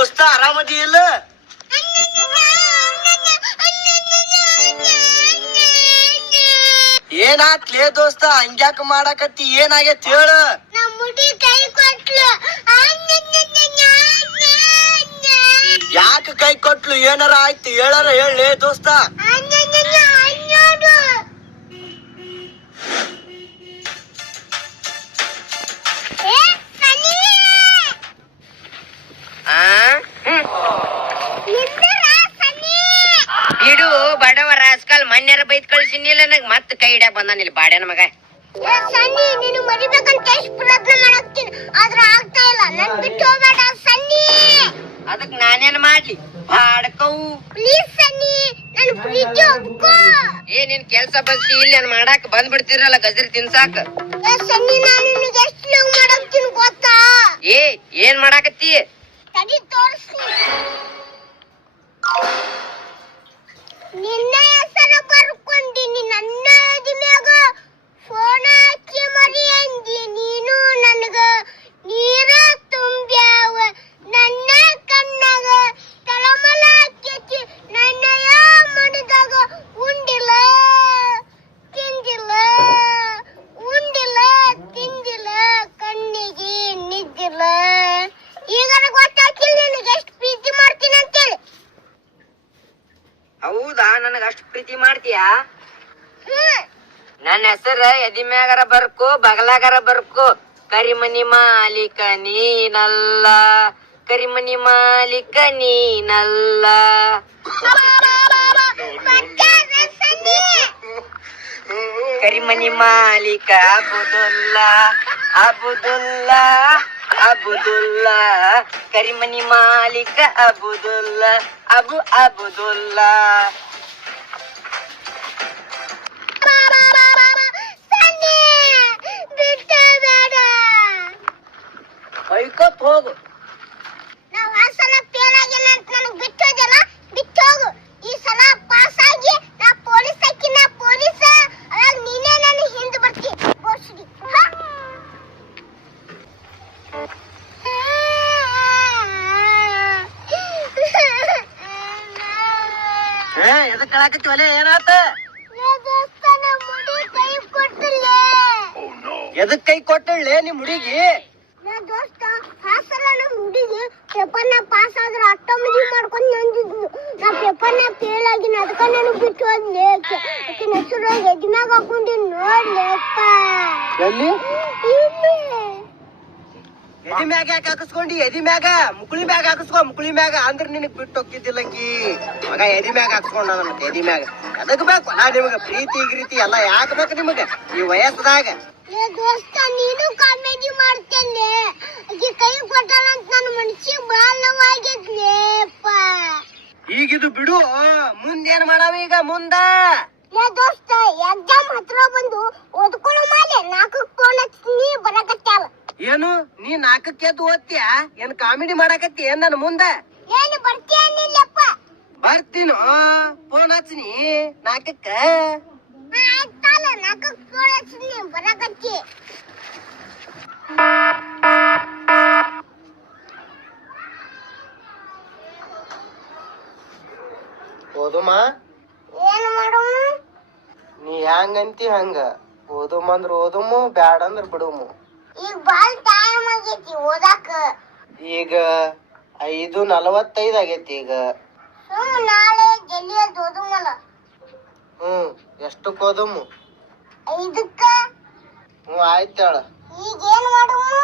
ದೋಸ್ತ ಆರಾಮದಿ ಇಲ್ಲ? ಏನಾತ್ಲೇ ದೋಸ್ತ ಹಂಗ್ಯಾಕ ಮಾಡಾಕತ್ತಿ? ಏನಾಗೈತಿ ಹೇಳ. ಯಾಕ ಕೈ ಕೊಟ್ಲು? ಏನಾರ ಆಯ್ತು ಹೇಳಾರ ಹೇಳೇ ದೋಸ್ತ. ಬಿಡು ಬಡವ ರಾಸ್ಕಲ್ ಮನ್ಯಾರ ಬೈತ್ ಕಳ್ಸಿನಿಲ್ಲ ನನಗ್ ಮತ್ ಕೈ ಹಿಡ್ಯಾಕ ಬಂದಾನಿಲ್ಲ ಬಾಡ್ಯಾನ ಮಗ. ಅದಕ್ ನಾನೇನ್ ಮಾಡ್ಲಿ ಬಾಡ್ಕವು. ಏ ನಿನ್ ಕೆಲ್ಸ ಬಗ್ಸಿ ಇಲ್ಲಿ ಏನ್ ಮಾಡಾಕ ಬಂದ್ಬಿಡ್ತಿರಲ್ಲ ಗಜರಿ ತಿನ್ಸಾಕ. ಏ ಏನ್ ಮಾಡಾಕತ್ತಿ? ನಿನ್ನ ಹೆಸರ ಬರ್ಕೊಂದಿನಿ ನನ್ನ ಮ್ಯಾಗ ಫೋನ್ ಹಚ್ಚಿ ಮರಿ ಅಂದಿ ನೀನು ನನಗ ನೀರ ತುಂಬ್ಯಾವ ನನ್ನ ಕಣ್ಣಾಗ ತಳಮಲ ಕೆಚ್ಚಿ ನನ್ನಯ ಮನದಾಗ ಉಂಡಿಲ್ಲ ತಿಂದಿಲ್ಲ ಉಂಡಿಲ್ಲ ತಿಂದಿಲ್ಲ ಕಣ್ಣಿಗೆ ನಿದ್ದಿಲ್ಲ. ಈಗ ಗೊತ್ತಾಗಿಲ್ಲ ನಿನಗೆ ಎಷ್ಟು ಪ್ರೀತಿ ಮಾಡ್ತೀನಿ ಅಂತೇಳಿ. ಹೌದಾ? ನನಗ ಅಷ್ಟು ಪ್ರೀತಿ ಮಾಡ್ತೀಯಾ? ನನ್ನ ಹೆಸರ ಎದಿ ಮ್ಯಾಗಾರ ಬರ್ಕೋ ಬಗಲಾಗಾರ ಬರ್ಕೋ. ಕರಿಮನಿ ಮಾಲೀಕ ನೀನಲ್ಲ, ಕರಿಮನಿ ಮಾಲೀಕ ನೀನಲ್ಲ. ಕರಿಮನಿ ಮಾಲೀಕ ಅಬುದುಲ್ಲಾ ಅಬುದುಲ್ಲಾ ಅಬುದುಲ್ಲಾ. ಕರಿಮನಿ ಮಾಲೀಕ ಅಬುದುಲ್ಲಾ ಅಬುದುಲ್ಲಾ. ಬೈಕತ್ ಹೋಗು. ನಾವು ಆ ಸಲ ಫೇಲ್ ಆಗಿಲ್ಲ ಅಂತ ನನಗೆ ಬಿಟ್ಟೋದಲ್ಲ, ಬಿಟ್ಟು ಹೋಗು. ಈ ಸಲ ಪಾಸ್ ಆಗಿ ನಾ ಪೊಲೀಸ್ ಹಾಕಿ ನಾ ಪೊಲೀಸ್ ಅವಾಗ ನೀನೇ ನನ್ನ ಹಿಂದೆ ಬರ್ತಿ ಬೋಸ್ಡಿ. ಎದಕ್ ಕಳಾಕತ್ತಿ ಒಲೆ? ಏನಾತ? ಎದಕ್ ಕೈ ಕೊಟ್ಟಳೆ ನಿಮ್ ಹುಡುಗಿ? ದೋಸ್ತ ಆ ಸಲ ನಮ್ಮ ಹುಡುಗಿ ಪೇಪರ್ನ ಪಾಸ್ ಆದ್ರೆ ಅಟ್ಟ ಮದುವೆ ಮಾಡ್ಕೊಂಡು ನಂದಿದ್ಲು. ನಾ ಪೇಪರ್ನ ಫೇಲ್ ಆಗಿನ ಅದಕ್ಕೆ ನನಗೆ ಬಿಟ್ಟು ಹೋದ್ಲೆ. ಆಕಿನ ಹೆಸರು ಎದ್ಮ್ಯಾಗ ಹಾಕೊಂಡಿನಿ ನೋಡ್ಲೆಪ್ಪ. ಎಲ್ಲಿ? ಎದಿ ಮ್ಯಾಗ ಯಾಕೆ ಹಾಕಿಸ್ಕೊಂಡಿ? ಎದಿ ಮ್ಯಾಗ ಮುಕುಳಿ ಮ್ಯಾಗ ಹಾಕಿಸ್ಕೊ. ಮುಕುಳಿ ಮ್ಯಾಗ ಅಂದ್ರ ನಿನಗ್ ಬಿಟ್ಟು ಹೋಗಿದ್ದಿಲ್ಲಕಿ ಮಗ. ಎದಿ ಮ್ಯಾಗ ಹಾಕ್ಸ್ಕೊಂಡ ಮತ್ತೆ ಎದಿ ಮ್ಯಾಗ ಎದಕ್ ಬೇಕು ನಿಮಗ? ಪ್ರೀತಿ ಗಿರೀತಿ ಎಲ್ಲ ಯಾಕೆ ಬೇಕು ನಿಮಗ ಈ ವಯಸ್ಸದಾಗ? ದೋಸ್ತ ನೀನು ಕಾಮಿಡಿ ಮಾಡ್ತೇನೆ. ಆಕಿ ಕೈ ಕೊಟ್ಟಾಳ ಅಂತ ನನ್ನ ಮನಸ್ಸಿಗೆ ಬಾಳ ನೋವಾಗೈತ್ಲೇಪ್ಪ. ಈಗಿದು ಬಿಡು, ಮುಂದೇನ್ ಮಾಡಾವ ಈಗ? ಮುಂದ ದೋಸ್ತ ಎಕ್ಸಾಮ್ ಹತ್ರ ಬಂದು ಓದ್ಕೊಳ್ಳೋ ಮೇಲೆ 4 ಫೋನ್ ಹಚ್ತೀನಿ ಬರಕತ್ತಾಳ. ಏನು ನೀ 4ಕ್ಕೆ ಎದ್ದು ಓದ್ತೀಯ? ಏನ್ ಕಾಮಿಡಿ ಮಾಡಾಕತ್ತಿ ಏನ್ ನನ್ನ ಮುಂದ? ಏನು ಬರ್ತೀಯಪ್ಪ? ಬರ್ತೀನೋ, ಫೋನ್ ಹಚ್ಚಿನಿ 4ಕ್ಕ. ಆಯ್ತಲ್ಲ 4 ಫೋನ್ ಹಚ್ತೀನಿ ಬರಕತ್ತಿ. ಓದುಮ? ಏನು ಮಾಡೋಣ? ನೀ ಹೆಂಗಂತಿ ಹಂಗ. ಓದುಮ ಅಂದ್ರ ಓದುಮು, ಬ್ಯಾಡ ಅಂದ್ರ ಬಿಡುಮು. ಈಗ ಬಾಳ್ ಟೈಮ್ ಆಗೈತಿ ಓದಾಕ. ಈಗ 5:45 ಆಗೈತಿ ಈಗ. ನಾಳೆ ಜಲ್ದಿ ಓದುಮಲ್ಲ. ಎಷ್ಟಕ್ಕೆ ಓದುಮು? 5ಕ್ಕ. ಆಯ್ತಾಳ. ಈಗ ಏನ್ ಮಾಡೋಣ?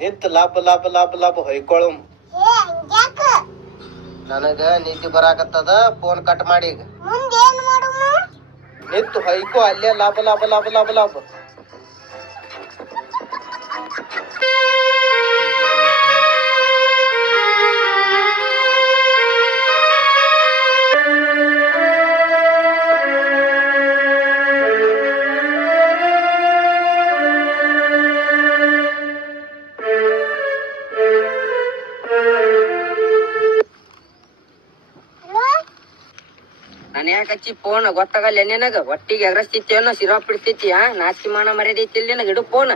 ನಿಂತ ಲಾಭ ಲಾಭ ಲಾಭ ಲಾಭ ಹೊಯ್ಕೊಳಮ್. ಹಂಗ್ಯಾಕ? ನನಗ ನಿದ್ದೆ ಬರಾಕತ್ತದ, ಫೋನ್ ಕಟ್ ಮಾಡಿ. ಈಗ ಮುಂದೆ ಏನ್ ಮಾಡೋಣ? ನಿಂತು ಹೊಯ್ಕೋ, ಅಲ್ಲೇ ಲಾಭ ಲಾಭ ಲಾಭ ಲಾಭ ಲಾಭ. ನಾನು ಯಾಕೆ ಹಚ್ಚಿ ಫೋನ್ ಗೊತ್ತಾಗಲ್ಲ ನಿನಗ? ಒಟ್ಟಿಗೆ ಎಗರಸ್ತಿತ್ತೇನೋ, ಸಿರಾಪ್ ಇಡ್ತೈತಿ. ನಾಚಿಕೆ ಮಾನ ಮರ್ಯಾದೆ ಐತಿ ನಿನಗ? ಇಡು ಫೋನ್.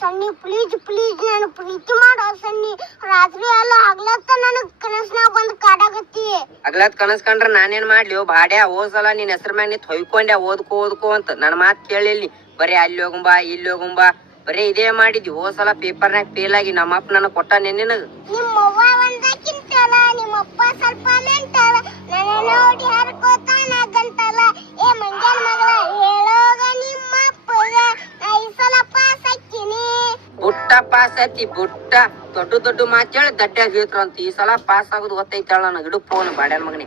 ಸನ್ನಿ ಪ್ಲೀಸ್ ಪ್ಲೀಸ್ ನಾನು ಪ್ರೀತಿ ಮಾಡೋ ಸನ್ನಿ. ರಾತ್ರಿ ಎಲ್ಲ ಆಗ್ಲತ್ತ ನನಗ್ ಕನಸ್ನಾಗ ಬಂದ್ ಕಾಡಾಗತ್ತಿ. ಅಗ್ಲತ್ ಕನಸ್ ಕಂಡ್ರ ನಾನೇನ್ ಮಾಡ್ಲಿ ಬಾಡ್ಯಾ? ಹೋದ್ಸಲ ನಿನ್ ಹೆಸರು ಮ್ಯಾಗ ನೀ ಹೊಯ್ಕೊಂಡೆ ಓದ್ಕೋ ಅಂತ ನನ್ ಮಾತ್ ಕೇಳಿಲ್ಲಿ. ಬರೀ ಅಲ್ಲಿ ಹೋಗುಂಬಾ ಇಲ್ಲಿ ಹೋಗುಂಬಾ ಬರೀ ಇದೇ ಮಾಡಿದ್ವಿ. ಹೋದ್ಸಲ ಪೇಪರ್ನಾಗ ಫೇಲ್ ಆಗಿ ನಮ್ಮಪ್ಪ ನನಗ್ ಕೊಟ್ಟ ನಿನಗ್. ನಿಮ್ಮವ್ವ ಒಂದಕ್ಕಿಂತಲ್ಲ ನಿಮ್ಮಪ್ಪ ಸ್ವಲ್ಪ ಮೆಂಟಲ್ಲ. ನನ್ನ ನೋಡಿ ಹರ್ಕೋತಾನಾಗಂತಲ್ಲ. ಏ ಮಂಜಾನ ಮಗಳ ಹೇಳೋಗ ನಿಮ್ಮಪ್ಪಗ ನಾ ಈ ಸಲ ಪಾಸ್ ಹಾಕಿನಿ. ಬುಟ್ಟ ಪಾಸ್ ಐತಿ ಬುಟ್ಟ. ದೊಡ್ಡ ಮಾತ್ ಹೇಳಿ ದಡ್ಡ ಹೇಳ್ತಾರಂತ. ಈ ಸಲ ಪಾಸ್ ಆಗುದು ಗೊತ್ತೈತಾಳ ನನಗ್. ಇಡು ಫೋನ್ ಬಾಡ್ಯಾನ ಮಗನಿ.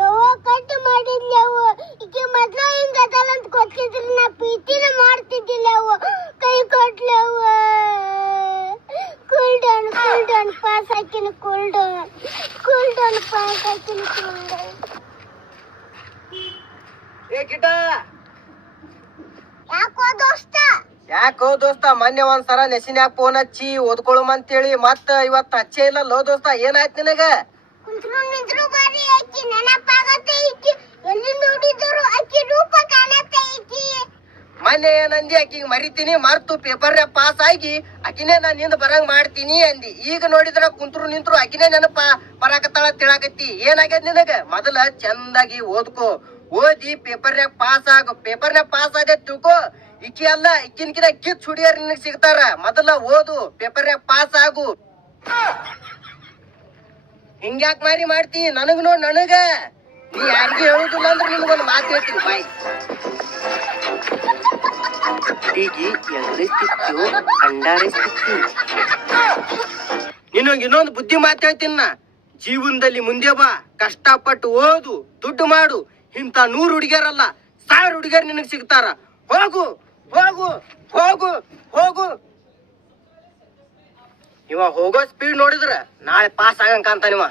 ಯವ್ವ ಕಟ್ ಮಾಡಿದ್ಲಿ ಅವ. ಈಕೆ ಮೊದ್ಲ ಹಿಂಗ ಅದಲ್ಲ ಅಂತ ಗೊತ್ತಿದ್ರೆ ನಾ ಪ್ರೀತಿನ ಮಾಡ್ತಿದ್ದಿಲ್ಲ ಅವ. ಕೈ ಕೊಟ್ಲಿ ಅವ. ಕೂಲ್ ಡೌನ್ ಪಾಸ್ ಹಾಕಿನ ಕೂಲ್ ಡೌನ್ ಪಾಸ್ ಹಾಕಿನ ಕೂಲ್ ಡೌನ್. ಏ ಗಿಡ ಯಾಕೋ ದೋಸ್ತ ಮೊನ್ನೆ ಒಂದ್ಸಲ ನೆಸಿನ್ಯಾಗ ಫೋನ್ ಹಚ್ಚಿ ಓದ್ಕೊಳಮ್ ಅಂತೇಳಿ ಮತ್ತ ಇವತ್ತು ಹಚ್ಚೇ ಇಲ್ಲ ಲೋ ದೋಸ್ತ. ಏನಾಯ್ತು ನಿನಗ? ನಿಂತ್ರು ಬಾರಿ ಆಕಿ ನೆನಪಾಗತ್ತೈತಿ. ಎಲ್ಲಿ ನೋಡಿದ್ರು ಆಕಿ ರೂಪ ಕಾಣತೈತಿ. ಮೊನ್ನೆ ಏನಂದಿ ಆಕಿಗೆ ಮರಿತೀನಿ ಮರ್ತು ಪೇಪರ್ ಪಾಸ್ ಆಗಿ ಆಕಿನೇ ನಾನ್ ನಿಂದ ಬರಂಗ್ ಮಾಡ್ತೀನಿ ಅಂದಿ. ಈಗ ನೋಡಿದ್ರ ಕುಂತ್ರು ನಿಂತ್ರು ಆಕಿನೇ ನೆನಪ ಬರಾಕತ್ತಾಳ ತಿಳಾಕತ್ತಿ. ಏನಾಗ್ಯದ ನಿನಗ? ಮೊದಲ ಚಂದಾಗಿ ಓದ್ಕೋ. ಓದಿ ಪೇಪರ್ನ್ಯಾಗ ಪಾಸ್ ಆಗು. ಪೇಪರ್ನ್ಯಾಗ ಪಾಸ್ ಆದ ತಿಳ್ಕೋ. ಇಕ್ಕಿ ಅಲ್ಲ ಇಕ್ಕಿನ್ಕಿನ ಕಿತ್ ಹುಡಿಯರ್ ನಿನಗ್ ಸಿಗ್ತಾರ. ಮೊದಲ ಓದು ಪೇಪರ್ನ್ಯಾಗ ಪಾಸ್ ಆಗು. ಹಿಂಗ್ಯಾಕ್ ಮಾರಿ ಮಾಡ್ತಿ? ನನಗ್ ನೋಡ್ ನನಗ ನೀ ಯಾರಿಗೂ ಹೇಳುದಿಲ್ಲ ಅಂದ್ರೆ ನಿನ್ಗೊಂದು ಮಾತು ಹೇಳ್ತೀನಿ ಬಾಯ್. ಹುಡುಗಿ ಎದುರಿಸ್ತಿತ್ತು ಕಂಡಾರಿಸ್ತಿತ್ತು. ನಿನಗ್ ಇನ್ನೊಂದು ಬುದ್ಧಿ ಮಾತು ಹೇಳ್ತೀನಿ ನಾ. ಜೀವನದಲ್ಲಿ ಮುಂದೆ ಬಾ, ಕಷ್ಟಪಟ್ಟು ಓದು, ದುಡ್ಡು ಮಾಡು. ಇಂತ 100 ಹುಡುಗಿಯರಲ್ಲ 1000 ಹುಡುಗಿಯರ್ ನಿನಗ್ ಸಿಗ್ತಾರ. ಹೋಗು ಹೋಗು ಹೋಗು ಹೋಗು. ಇವ ಹೋಗೋ ಸ್ಪೀಡ್ ನೋಡಿದ್ರ ನಾಳೆ ಪಾಸ್ ಆಗಂಕ ಅಂತ ನೀವ.